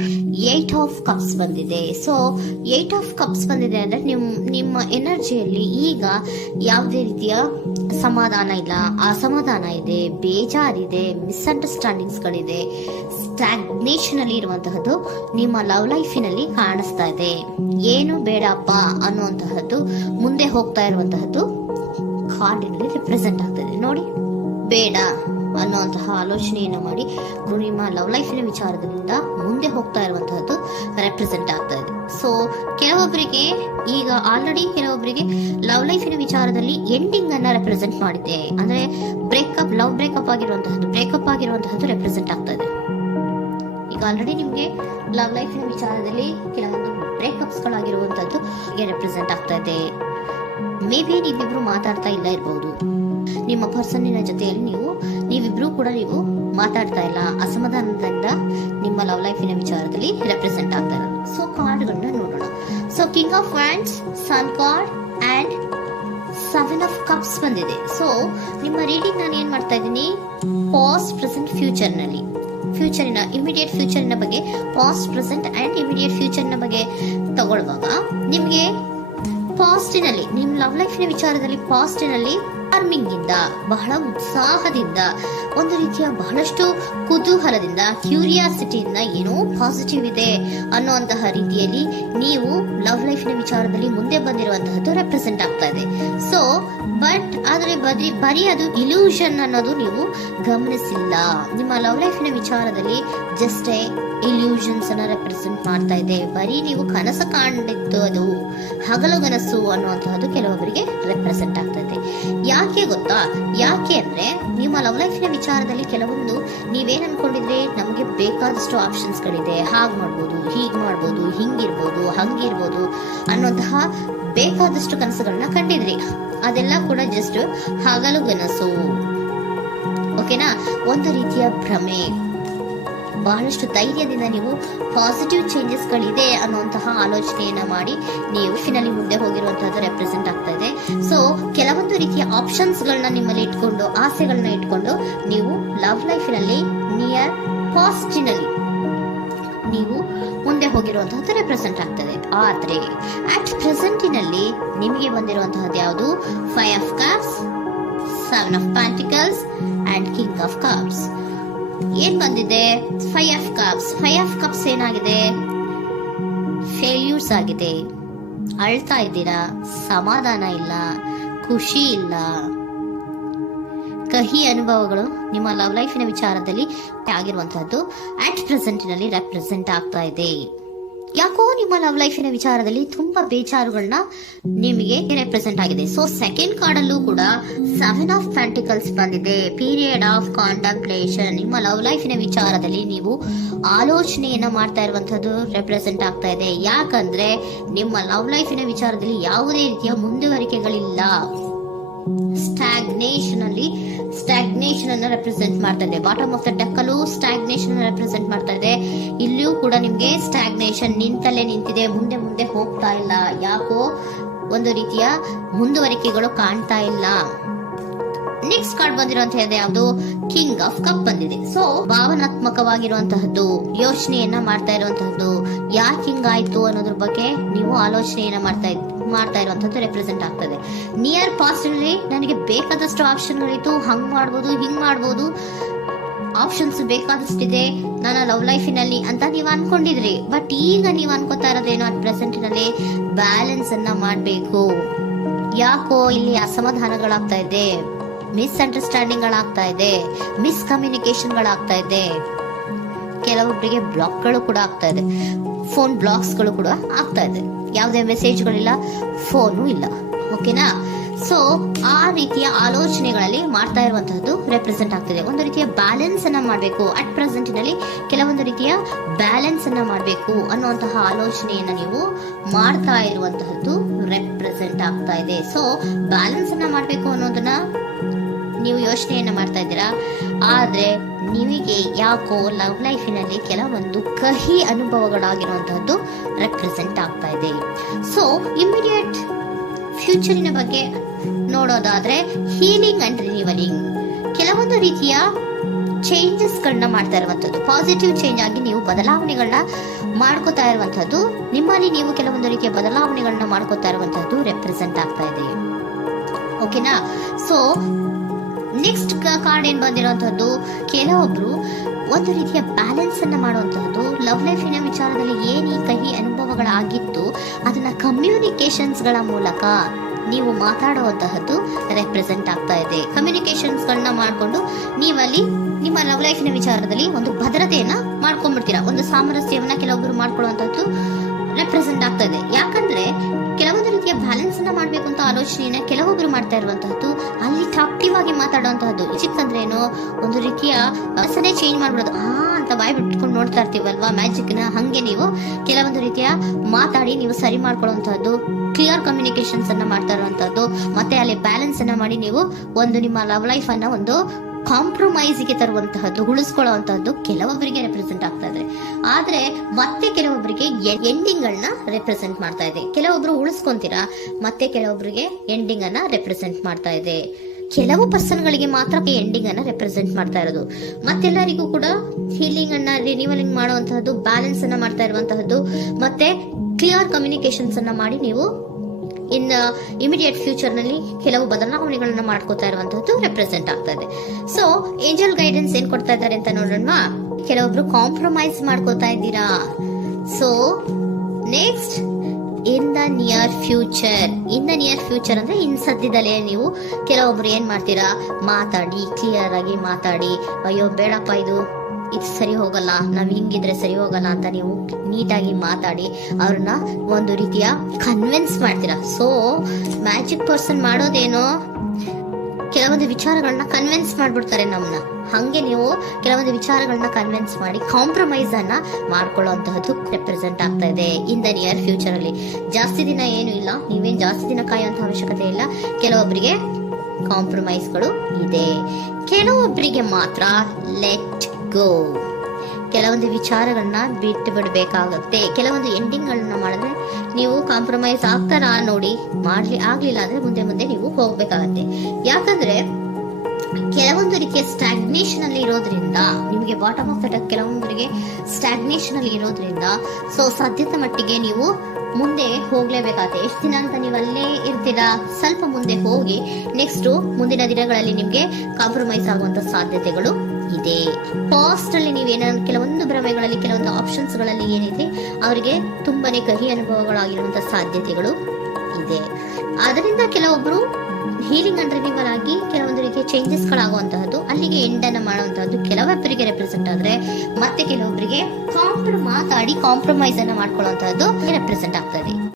Eight of cups ಬಂದಿದೆ. So eight of cups ಬಂದಿದೆ ಅಂದ್ರೆ ನಿಮ್ಮ ಎನರ್ಜಿಯಲ್ಲಿ ಈಗ ಯಾವುದೇ ರೀತಿಯ ಸಮಾಧಾನ ಇಲ್ಲ, ಅಸಮಾಧಾನ ಇದೆ, ಬೇಜಾರಿದೆ, ಮಿಸ್ಅಂಡರ್ಸ್ಟ್ಯಾಂಡಿಂಗ್ಸ್ ಗಳಿದೆ, ಸ್ಟಾಗ್ನೇಷನ್ ಅಲ್ಲಿ ಇರುವಂತಹದ್ದು ನಿಮ್ಮ ಲವ್ ಲೈಫಿನಲ್ಲಿ ಕಾಣಿಸ್ತಾ ಇದೆ. ಏನು ಬೇಡಪ್ಪ ಅನ್ನುವಂತಹದ್ದು ಮುಂದೆ ಹೋಗ್ತಾ ಇರುವಂತಹದ್ದು ಕಾರ್ಡಿನಲ್ಲಿ ರಿಪ್ರೆಸೆಂಟ್ ಆಗ್ತದೆ. ನೋಡಿ, ಬೇಡ ಅನ್ನುವಂತಹ ಆಲೋಚನೆಯನ್ನು ಮಾಡಿ ನಿಮ್ಮ ಲವ್ ಲೈಫಿನ ವಿಚಾರದಿಂದ ಮುಂದೆ ಹೋಗ್ತಾ ಇರುವಂತಹದ್ದು ರೆಪ್ರೆಸೆಂಟ್ ಆಗ್ತಾ ಇದೆ. ಸೊ ಕೆಲವೊಬ್ಬರಿಗೆ ಈಗ ಆಲ್ರೆಡಿ ಕೆಲವೊಬ್ಬರಿಗೆ ಲವ್ ಲೈಫಿನ ವಿಚಾರದಲ್ಲಿ ಎಂಡಿಂಗ್ ಅನ್ನ ರೆಪ್ರೆಸೆಂಟ್ ಮಾಡಿದೆ. ಅಂದ್ರೆ ಲವ್ ಬ್ರೇಕಪ್ ಆಗಿರುವಂತಹದ್ದು ರೆಪ್ರೆಸೆಂಟ್ ಆಗ್ತಾ ಇದೆ. ಈಗ ಆಲ್ರೆಡಿ ನಿಮ್ಗೆ ಲವ್ ಲೈಫಿನ ವಿಚಾರದಲ್ಲಿ ಕೆಲವೊಂದು ಬ್ರೇಕಪ್ಸ್ ಗಳಾಗಿರುವಂತದ್ದು ರೆಪ್ರೆಸೆಂಟ್ ಆಗ್ತಾ ಇದೆ. ಮೇ ಬಿ ನೀವಿಬ್ರು ಮಾತಾಡ್ತಾ ಇಲ್ಲ ಇರಬಹುದು, ನಿಮ್ಮ ಪರ್ಸನ್ನಿನ ಜೊತೆಯಲ್ಲಿ ನೀವಿಬ್ರು ಕೂಡ ಮಾತಾಡ್ತಾ ಇಲ್ಲ, ಅಸಮಾಧಾನದಿಂದ ನಿಮ್ಮ ಲವ್ ಲೈಫಿನ ವಿಚಾರದಲ್ಲಿ ರೆಪ್ರೆಸೆಂಟ್ ಆಗ್ತಾ ಇರೋದು. ಸೊ ಕಾರ್ಡ್ಗಳನ್ನ ನೋಡೋಣ. So king of wands, sun card and seven of cups ಬಂದಿದೆ. ಸೊ ನಿಮ್ಮ ರೀಡಿಂಗ್ ನಾನು ಏನ್ ಮಾಡ್ತಾ ಇದ್ದೀನಿ, ಪಾಸ್ಟ್, ಪ್ರೆಸೆಂಟ್, ಫ್ಯೂಚರಿನ ಇಮಿಡಿಯೇಟ್ ಫ್ಯೂಚರಿನ ಬಗ್ಗೆ, ಪಾಸ್ಟ್, ಪ್ರೆಸೆಂಟ್ ಅಂಡ್ ಇಮಿಡಿಯೇಟ್ ಫ್ಯೂಚರ್ನ ಬಗ್ಗೆ ತಗೊಳ್ಳುವಾಗ ನಿಮ್ಗೆ ಪಾಸ್ಟಿನಲ್ಲಿ ನಿಮ್ಮ ಲವ್ ಲೈಫಿನ ವಿಚಾರದಲ್ಲಿ ಪಾಸ್ಟಿನಲ್ಲಿ ಚಾರ್ಮಿಂಗ್ ಇಂದ, ಬಹಳ ಉತ್ಸಾಹದಿಂದ, ಒಂದು ರೀತಿಯ ಬಹಳಷ್ಟು ಕುತೂಹಲದಿಂದ, ಕ್ಯೂರಿಯಾಸಿಟಿಯಿಂದ ಏನೋ ಪಾಸಿಟಿವ್ ಇದೆ ಅನ್ನುವಂತಹ ರೀತಿಯಲ್ಲಿ ನೀವು ಲವ್ ಲೈಫಿನ ವಿಚಾರದಲ್ಲಿ ಮುಂದೆ ಬಂದಿರುವಂತಹದ್ದು ರೆಪ್ರೆಸೆಂಟ್ ಆಗ್ತಾ ಇದೆ. ಸೊ ಬಟ್ ಆದ್ರೆ ಬರೀ ಅದು ಇಲ್ಯೂಷನ್ ಅನ್ನೋದು ನೀವು ಗಮನಿಸಿಲ್ಲ. ನಿಮ್ಮ ಲವ್ ಲೈಫಿನ ವಿಚಾರದಲ್ಲಿ ಜಸ್ಟ್ ಇಲ್ಯೂಷನ್ಸ್ ಅನ್ನ ರೆಪ್ರೆಸೆಂಟ್ ಮಾಡ್ತಾ ಇದೆ. ಬರೀ ನೀವು ಕನಸು ಕಾಣಿದ್ದು ಅದು ಹಗಲುಗನಸು ಅನ್ನುವಂತಹದ್ದು ಕೆಲವೊಬ್ಬರಿಗೆ ರೆಪ್ರೆಸೆಂಟ್ ಆಗ್ತಾ ಇದೆ. ಯಾಕೆ ಗೊತ್ತಾ? ಯಾಕೆ ಅಂದ್ರೆ ನಿಮ್ಮ ಲವ್ ಲೈಫಿನ ವಿಚಾರದಲ್ಲಿ ಕೆಲವೊಂದು ನೀವೇನ್ ಅನ್ಕೊಂಡಿದ್ರೆ ನಮ್ಗೆ ಬೇಕಾದಷ್ಟು ಆಪ್ಷನ್ಸ್ ಗಳಿದೆ, ಹಾಗ್ ಮಾಡ್ಬೋದು, ಹೀಗ್ ಮಾಡ್ಬೋದು, ಹಿಂಗಿರ್ಬೋದು, ಹಂಗಿರ್ಬೋದು ಅನ್ನುವಂತಹ ಬೇಕಾದಷ್ಟು ಕನಸುಗಳನ್ನ ಕಂಡಿದ್ರಿ. ಅದೆಲ್ಲ ಕೂಡ ಜಸ್ಟ್ ಹಗಲುಗನಸು. ಓಕೆನಾ? ಒಂದು ರೀತಿಯ ಭ್ರಮೆ. ಬಹಳಷ್ಟು ಧೈರ್ಯದಿಂದ ನೀವು ಪಾಸಿಟಿವ್ ಚೇಂಜಸ್ ಗಳಿದೆ ಅನ್ನುವಂತಹ ಆಲೋಚನೆಯನ್ನ ಮಾಡಿ ನೀವು ಫಿನಲ್ಲಿ ಮುಂದೆ ಹೋಗಿರುವಂತಹದ್ದು ರೆಪ್ರೆಸೆಂಟ್ ಆಗ್ತಾ ಇದೆ. ಸೊ ಕೆಲವೊಂದು ರೀತಿಯ ಆಪ್ಷನ್ಸ್ ಗಳನ್ನ ನಿಮ್ಮಲ್ಲಿ ಇಟ್ಕೊಂಡು, ಆಸೆಗಳನ್ನ ಇಟ್ಕೊಂಡು ನೀವು ಲವ್ ಲೈಫಿನಲ್ಲಿ ನಿಯರ್ ಪಾಸ್ಟಿನಲ್ಲಿ ನೀವು ಮುಂದೆ ಹೋಗಿರುವಂತಹದ್ದು ರೆಪ್ರೆಸೆಂಟ್ ಆಗ್ತದೆ. ಆದ್ರೆ ಅಟ್ ಪ್ರೆಸೆಂಟಿನಲ್ಲಿ ನಿಮಗೆ ಬಂದಿರುವಂತಹದ್ದು ಯಾವುದು? 5 of cups, 7 of pentacles and king of cups. ಏನ್ ಬಂದಿದೆ? 5 ಆಫ್ ಕಪ್ಸ್. 5 ಆಫ್ ಕಪ್ಸ್ ಏನಾಗಿದೆ? ಫೇಲ್ಯೂರ್ಸ್ ಆಗಿದೆ, ಅಳ್ತಾ ಇದ್ದೀರಾ, ಸಮಾಧಾನ ಇಲ್ಲ, ಖುಷಿ ಇಲ್ಲ, ಕಹಿ ಅನುಭವಗಳು ನಿಮ್ಮ ಲವ್ ಲೈಫಿನ ವಿಚಾರದಲ್ಲಿ ಆಗಿರುವಂತಹದ್ದು ಅಟ್ ಪ್ರೆಸೆಂಟಿನಲ್ಲಿ ರೆಪ್ರೆಸೆಂಟ್ ಆಗ್ತಾ ಇದೆ. ಯಾಕೋ ನಿಮ್ಮ ಲವ್ ಲೈಫಿನ ವಿಚಾರದಲ್ಲಿ ತುಂಬಾ ಬೇಜಾರುಗಳನ್ನ ನಿಮಗೆ ರೆಪ್ರೆಸೆಂಟ್ ಆಗಿದೆ. ಸೊ ಸೆಕೆಂಡ್ ಕಾರ್ಡ್ ಅಲ್ಲೂ ಕೂಡ 7 ಆಫ್ ಪ್ಯಾಂಟಿಕಲ್ಸ್ ಬಂದಿದೆ. Period of contemplation. ನಿಮ್ಮ ಲವ್ ಲೈಫಿನ ವಿಚಾರದಲ್ಲಿ ನೀವು ಆಲೋಚನೆಯನ್ನ ಮಾಡ್ತಾ ಇರುವಂತಹದ್ದು ರೆಪ್ರೆಸೆಂಟ್ ಆಗ್ತಾ ಇದೆ. ಯಾಕಂದ್ರೆ ನಿಮ್ಮ ಲವ್ ಲೈಫಿನ ವಿಚಾರದಲ್ಲಿ ಯಾವುದೇ ರೀತಿಯ ಮುಂದುವರಿಕೆಗಳಿಲ್ಲ. ಸ್ಟಾಗ್ನೇಷನ್ ಅನ್ನ ರೆಪ್ರೆಸೆಂಟ್ ಮಾಡ್ತಾ ಇದೆ. ಬಾಟಮ್ ಆಫ್ ದ ಡೆಕ್ ಅಲ್ಲೂ ಸ್ಟಾಗ್ನೇಷನ್ ರೆಪ್ರೆಸೆಂಟ್ ಮಾಡ್ತಾ ಇದೆ. ಇಲ್ಲಿಯೂ ಕೂಡ ನಿಮ್ಗೆ ಸ್ಟಾಗ್ನೇಷನ್, ನಿಂತಲ್ಲೇ ನಿಂತಿದೆ, ಮುಂದೆ ಹೋಗ್ತಾ ಇಲ್ಲ. ಯಾಕೋ ಒಂದು ರೀತಿಯ ಮುಂದುವರಿಕೆಗಳು ಕಾಣ್ತಾ ಇಲ್ಲ. ನೆಕ್ಸ್ಟ್ ಕಾರ್ಡ್ ಬಂದಿರುವಂತಹದ್ದು ಯಾವುದು? ಕಿಂಗ್ ಆಫ್ ಕಪ್ ಬಂದಿದೆ. ಸೊ ಭಾವನಾತ್ಮಕವಾಗಿರುವಂತಹದ್ದು, ಯೋಚನೆಯನ್ನ ಮಾಡ್ತಾ ಇರುವಂತಹದ್ದು, ಯಾಕೆ ಹಿಂಗಾಯ್ತು ಅನ್ನೋದ್ರ ಬಗ್ಗೆ ನೀವು ಆಲೋಚನೆಯನ್ನ ಮಾಡ್ತಾ ಇರುವಂತದ್ದು ರೆಪ್ರೆಸೆಂಟ್ ಆಗ್ತದೆ. ನಿಯರ್ ಪಾಸ್ಟ್ ನಲ್ಲಿ ನನಗೆ ಬೇಕಾದಷ್ಟು ಆಪ್ಷನ್ಗಳಿತ್ತು, ಹಂಗ್ ಮಾಡ್ಬೋದು, ಹಿಂಗ್ ಮಾಡ್ಬೋದು, ಆಪ್ಷನ್ಸ್ ಬೇಕಾದಷ್ಟಿದೆ ನನ್ನ ಲವ್ ಲೈಫಿನಲ್ಲಿ ಅಂತ ನೀವು ಅನ್ಕೊಂಡಿದ್ರಿ. ಬಟ್ ಈಗ ನೀವು ಅನ್ಕೋತಾ ಇರೋದೇನು? ಅಟ್ ಪ್ರೆಸೆಂಟ್ ನಲ್ಲಿ ಬ್ಯಾಲೆನ್ಸ್ ಅನ್ನ ಮಾಡ್ಬೇಕು. ಯಾಕೋ ಇಲ್ಲಿ ಅಸಮಾಧಾನಗಳಾಗ್ತಾ ಇದೆ, ಮಿಸ್ಅಂಡರ್ಸ್ಟ್ಯಾಂಡಿಂಗ್ ಗಳಾಗ್ತಾ ಇದೆ, ಮಿಸ್ಕಮ್ಯುನಿಕೇಶನ್ ಗಳಾಗ್ತಾ ಇದೆ. ಕೆಲವೊಬ್ಬರಿಗೆ ಬ್ಲಾಕ್ಗಳು ಕೂಡ ಆಗ್ತಾ ಇದೆ, ಫೋನ್ ಬ್ಲಾಕ್ಸ್ ಗಳು ಕೂಡ ಆಗ್ತಾ ಇದೆ. ಯಾವುದೇ ಮೆಸೇಜ್ಗಳಿಲ್ಲ, ಫೋನು ಇಲ್ಲ. ಓಕೆನಾ? ಸೊ ಆ ರೀತಿಯ ಆಲೋಚನೆಗಳಲ್ಲಿ ಮಾಡ್ತಾ ಇರುವಂತಹದ್ದು ರೆಪ್ರೆಸೆಂಟ್ ಆಗ್ತಿದೆ. ಒಂದು ರೀತಿಯ ಬ್ಯಾಲೆನ್ಸ್ ಅನ್ನ ಮಾಡಬೇಕು. ಅಟ್ ಪ್ರೆಸೆಂಟ್ ನಲ್ಲಿ ಕೆಲವೊಂದು ರೀತಿಯ ಬ್ಯಾಲೆನ್ಸ್ ಅನ್ನ ಮಾಡಬೇಕು ಅನ್ನುವಂತಹ ಆಲೋಚನೆಯನ್ನ ನೀವು ಮಾಡ್ತಾ ಇರುವಂತಹದ್ದು ರೆಪ್ರೆಸೆಂಟ್ ಆಗ್ತಾ ಇದೆ. ಸೊ ಬ್ಯಾಲೆನ್ಸ್ ಅನ್ನ ಮಾಡಬೇಕು ಅನ್ನೋದನ್ನ ನೀವು ಯೋಚನೆಯನ್ನ ಮಾಡ್ತಾ ಇದ್ದೀರಾ. ಆದ್ರೆ ನಿಮಗೆ ಯಾಕೋ ಲವ್ ಲೈಫಿನಲ್ಲಿ ಕೆಲವೊಂದು ಕಹಿ ಅನುಭವಗಳಾಗಿರುವಂತಹದ್ದು ರೆಪ್ರೆಸೆಂಟ್ ಆಗ್ತಾ ಇದೆ. ಸೊ ಇಮಿಡಿಯೇಟ್ ಫ್ಯೂಚರಿನ ಬಗ್ಗೆ ನೋಡೋದಾದ್ರೆ ಹೀಲಿಂಗ್ ಅಂಡ್ ರಿನಿವಲಿಂಗ್, ಕೆಲವೊಂದು ರೀತಿಯ ಚೇಂಜಸ್ ಗಳನ್ನ ಮಾಡ್ತಾ ಇರುವಂತದ್ದು, ಪಾಸಿಟಿವ್ ಚೇಂಜ್ ಆಗಿ ನೀವು ಬದಲಾವಣೆಗಳನ್ನ ಮಾಡ್ಕೋತಾ ಇರುವಂತದ್ದು, ನಿಮ್ಮಲ್ಲಿ ನೀವು ಕೆಲವೊಂದು ರೀತಿಯ ಬದಲಾವಣೆಗಳನ್ನ ಮಾಡ್ಕೋತಾ ಇರುವಂತದ್ದು ರೆಪ್ರೆಸೆಂಟ್ ಆಗ್ತಾ ಇದೆ. ಓಕೆನಾ? ಸೊ ನೆಕ್ಸ್ಟ್ ಕಾರ್ಡ್ ಏನ್ ಬಂದಿರುವಂತದ್ದು, ಕೆಲವೊಬ್ರು ಒಂದು ರೀತಿಯ ಬ್ಯಾಲೆನ್ಸ್ ಅನ್ನ ಮಾಡುವಂತಹದ್ದು, ಲವ್ ಲೈಫಿನ ವಿಚಾರದಲ್ಲಿ ಏನ್ ಈ ಕಹಿ ಅನುಭವಗಳಾಗಿತ್ತು ಅದನ್ನ ಕಮ್ಯುನಿಕೇಶನ್ಸ್ ಗಳ ಮೂಲಕ ನೀವು ಮಾತಾಡುವಂತಹದ್ದು ರೆಪ್ರೆಸೆಂಟ್ ಆಗ್ತಾ ಇದೆ. ಕಮ್ಯುನಿಕೇಶನ್ಸ್ ಗಳನ್ನ ಮಾಡ್ಕೊಂಡು ನೀವಲ್ಲಿ ನಿಮ್ಮ ಲವ್ ಲೈಫಿನ ವಿಚಾರದಲ್ಲಿ ಒಂದು ಭದ್ರತೆಯನ್ನ ಮಾಡ್ಕೊಂಡ್ಬಿಡ್ತೀರಾ, ಒಂದು ಸಾಮರಸ್ಯವನ್ನ ಕೆಲವೊಬ್ರು ಮಾಡ್ಕೊಳ್ಳುವಂತಹದ್ದು ರೆಪ್ರೆಸೆಂಟ್ ಆಗ್ತಾ ಇದೆ. ಯಾಕಂದ್ರೆ ಕೆಲವೊಂದು ರೀತಿಯ ಬ್ಯಾಲೆನ್ಸ್ ಅನ್ನ ಮಾಡ್ಬೇಕು ಅಂತ ಆಲೋಚನೆಯನ್ನ ಕೆಲವೊಬ್ರು ಮಾಡ್ತಾ ಇರುವಂತಹದ್ದು, ಅಲ್ಲಿ ಟಾಕ್ಟಿವ್ ಆಗಿ ಮಾತಾಡುವಂತಹದ್ದು. ಚಿಕ್ಕಂದ್ರೇನು ಒಂದು ರೀತಿಯ ಭಾಷೆನೇ ಚೇಂಜ್ ಮಾಡ್ಬಿಡೋದು, ಅಂತ ಬಾಯಿ ಬಿಟ್ಕೊಂಡು ನೋಡ್ತಾ ಇರ್ತೀವಲ್ವಾ ಮ್ಯಾಜಿಕ್ ನ, ಹಂಗೆ ನೀವು ಕೆಲವೊಂದು ರೀತಿಯ ಮಾತಾಡಿ ನೀವು ಸರಿ ಮಾಡ್ಕೊಳ್ಳುವಂತಹದ್ದು, ಕ್ಲಿಯರ್ ಕಮ್ಯುನಿಕೇಶನ್ಸ್ ಅನ್ನ ಮಾಡ್ತಾ ಇರುವಂತಹದ್ದು, ಮತ್ತೆ ಅಲ್ಲಿ ಬ್ಯಾಲೆನ್ಸ್ ಅನ್ನ ಮಾಡಿ ನೀವು ಒಂದು ನಿಮ್ಮ ಲವ್ ಲೈಫ್ ಅನ್ನ ಒಂದು ಕಾಂಪ್ರಮೈಸ್ ಗೆ ತರುವಂತಹದ್ದು, ಉಳಿಸ್ಕೊಳ್ಳುವಂತಹದ್ದು ಕೆಲವೊಬ್ಬರಿಗೆ ರೆಪ್ರೆಸೆಂಟ್ ಆಗ್ತಾ ಇದೆ. ಆದ್ರೆ ಮತ್ತೆ ಕೆಲವೊಬ್ಬರಿಗೆ ಎಂಡಿಂಗ್ ಗಳನ್ನ ರೆಪ್ರೆಸೆಂಟ್ ಮಾಡ್ತಾ ಇದೆ. ಕೆಲವೊಬ್ರು ಉಳಿಸ್ಕೊಂತೀರಾ, ಮತ್ತೆ ಕೆಲವೊಬ್ಬರಿಗೆ ಎಂಡಿಂಗ್ ಅನ್ನ ರೆಪ್ರೆಸೆಂಟ್ ಮಾಡ್ತಾ ಇದೆ. ಕೆಲವು ಪರ್ಸನ್ ಗಳಿಗೆ ಮಾತ್ರ ಎಂಡಿಂಗ್ ಅನ್ನ ರೆಪ್ರೆಸೆಂಟ್ ಮಾಡ್ತಾ ಇರೋದು, ಮತ್ತೆಲ್ಲರಿಗೂ ಕೂಡ ಹೀಲಿಂಗ್ ಅನ್ನ ರಿನಿವಲಿಂಗ್ ಮಾಡುವಂತಹದ್ದು, ಬ್ಯಾಲೆನ್ಸ್ ಅನ್ನ ಮಾಡ್ತಾ ಇರುವಂತಹದ್ದು, ಮತ್ತೆ ಕ್ಲಿಯರ್ ಕಮ್ಯುನಿಕೇಶನ್ಸ್ ಅನ್ನ ಮಾಡಿ ನೀವು ಇನ್ ಇಮಿಡಿಯೇಟ್ ಫ್ಯೂಚರ್ ನಲ್ಲಿ ಕೆಲವು ಬದಲಾವಣೆಗಳನ್ನ ಮಾಡ್ಕೋತಾ ಇರುವಂತಹದ್ದು ರೆಪ್ರೆಸೆಂಟ್ ಆಗ್ತಾ ಇದೆ. ಸೊ ಏಂಜಲ್ ಗೈಡೆನ್ಸ್ ಏನ್ ಕೊಡ್ತಾ ಇದ್ದಾರೆ ಅಂತ ನೋಡೋಣ. ಕೆಲವೊಬ್ರು ಕಾಂಪ್ರಮೈಸ್ ಮಾಡ್ಕೋತಾ ಇದ್ದೀರಾ. So next in the near future ಅಂದ್ರೆ ಇನ್ ಸದ್ಯದಲ್ಲೇ ನೀವು ಕೆಲವೊಬ್ರು ಏನ್ ಮಾಡ್ತೀರಾ, ಮಾತಾಡಿ ಕ್ಲಿಯರ್ ಆಗಿ ಮಾತಾಡಿ, ಅಯ್ಯೋ ಬೇಡಪ್ಪ ಇದು ಸರಿ ಹೋಗಲ್ಲ, ನಾವ್ ಹಿಂಗಿದ್ರೆ ಸರಿ ಹೋಗಲ್ಲ ಅಂತ ನೀವು ನೀಟಾಗಿ ಮಾತಾಡಿ ಅವ್ರನ್ನ ಒಂದು ರೀತಿಯ ಕನ್ವಿನ್ಸ್ ಮಾಡ್ತೀರಾ. ಸೊ ಮ್ಯಾಜಿಕ್ ಪರ್ಸನ್ ಮಾಡೋದೇನೋ ಕೆಲವೊಂದು ವಿಚಾರಗಳನ್ನ ಕನ್ವಿನ್ಸ್ ಮಾಡ್ಬಿಡ್ತಾರೆ ನಮ್ಮನ್ನ, ಹಂಗೆ ನೀವು ಕೆಲವೊಂದು ವಿಚಾರಗಳನ್ನ ಕನ್ವಿನ್ಸ್ ಮಾಡಿ ಕಾಂಪ್ರಮೈಸ್ ಅನ್ನ ಮಾಡ್ಕೊಳ್ಳುವಂತಹದ್ದು ರೆಪ್ರೆಸೆಂಟ್ ಆಗ್ತಾ ಇದೆ ಇನ್ ದ ನಿಯರ್ ಫ್ಯೂಚರ್ ಅಲ್ಲಿ. ಜಾಸ್ತಿ ದಿನ ಏನು ಇಲ್ಲ, ನೀವೇನ್ ಜಾಸ್ತಿ ದಿನ ಕಾಯುವಂತ ಅವಶ್ಯಕತೆ ಇಲ್ಲ. ಕೆಲವೊಬ್ಬರಿಗೆ ಕಾಂಪ್ರಮೈಸ್ಗಳು ಇದೆ, ಕೆಲವೊಬ್ಬರಿಗೆ ಮಾತ್ರ ಲೆಟ್ ಗೋ, ಕೆಲವೊಂದು ವಿಚಾರಗಳನ್ನ ಬಿಟ್ಟು ಬಿಡಬೇಕಾಗತ್ತೆ. ಕೆಲವೊಂದು ಎಂಡಿಂಗ್ ಗಳನ್ನ ಮಾಡಿದ್ರೆ ನೀವು ಕಾಂಪ್ರಮೈಸ್ ಆಗ್ತಾರಾ ನೋಡಿ, ಆಗ್ಲಿಲ್ಲ ಅಂದ್ರೆ ಮುಂದೆ ನೀವು ಹೋಗ್ಬೇಕಾಗತ್ತೆ. ಯಾಕಂದ್ರೆ ಕೆಲವೊಂದು ರೀತಿಯ ಸ್ಟಾಗ್ನೇಷನ್ ಅಲ್ಲಿ ಇರೋದ್ರಿಂದ ನಿಮಗೆ ಬಾಟಮ್ ಆಫ್ ದ ಡೆಕ್ ಕೆಲವೊಬ್ಬರಿಗೆ ಸ್ಟಾಗ್ನೇಷನ್ ಅಲ್ಲಿ ಇರೋದ್ರಿಂದ ಸೊ ಸಾಧ್ಯತೆ ಮಟ್ಟಿಗೆ ನೀವು ಮುಂದೆ ಹೋಗ್ಲೇಬೇಕಾಗತ್ತೆ. ಎಷ್ಟು ದಿನ ಅಂತ ನೀವು ಅಲ್ಲೇ ಇರ್ತೀರಾ, ಸ್ವಲ್ಪ ಮುಂದೆ ಹೋಗಿ ನೆಕ್ಸ್ಟ್ ಮುಂದಿನ ದಿನಗಳಲ್ಲಿ ನಿಮ್ಗೆ ಕಾಂಪ್ರಮೈಸ್ ಆಗುವಂತ ಸಾಧ್ಯತೆಗಳು ಇದೆ. ಪಾಸ್ಟ್ ಅಲ್ಲಿ ನೀವೇನಾದ್ರು ಕೆಲವೊಂದು ಭ್ರಮೆಗಳಲ್ಲಿ ಕೆಲವೊಂದು ಆಪ್ಷನ್ಸ್ ಗಳಲ್ಲಿ ಏನಿದೆ ಅವರಿಗೆ ತುಂಬಾನೇ ಕಹಿ ಅನುಭವಗಳಾಗಿರುವಂತಹ ಸಾಧ್ಯತೆಗಳು ಇದೆ. ಅದರಿಂದ ಕೆಲವೊಬ್ರು ಹೀಲಿಂಗ್ ಅಂಡ್ ರಿನಿವಲ್ ಆಗಿ ಕೆಲವೊಂದು ರೀತಿಯ ಚೇಂಜಸ್ ಗಳಾಗುವಂತಹದ್ದು, ಅಲ್ಲಿಗೆ ಎಂಡ್ ಅನ್ನ ಮಾಡುವಂತಹದ್ದು ಕೆಲವೊಬ್ಬರಿಗೆ ರೆಪ್ರೆಸೆಂಟ್ ಆದ್ರೆ, ಮತ್ತೆ ಕೆಲವೊಬ್ಬರಿಗೆ ಮಾತಾಡಿ ಕಾಂಪ್ರಮೈಸ್ ಅನ್ನ ಮಾಡ್ಕೊಳ್ಳುವಂತಹದ್ದು ರೆಪ್ರೆಸೆಂಟ್ ಆಗ್ತದೆ.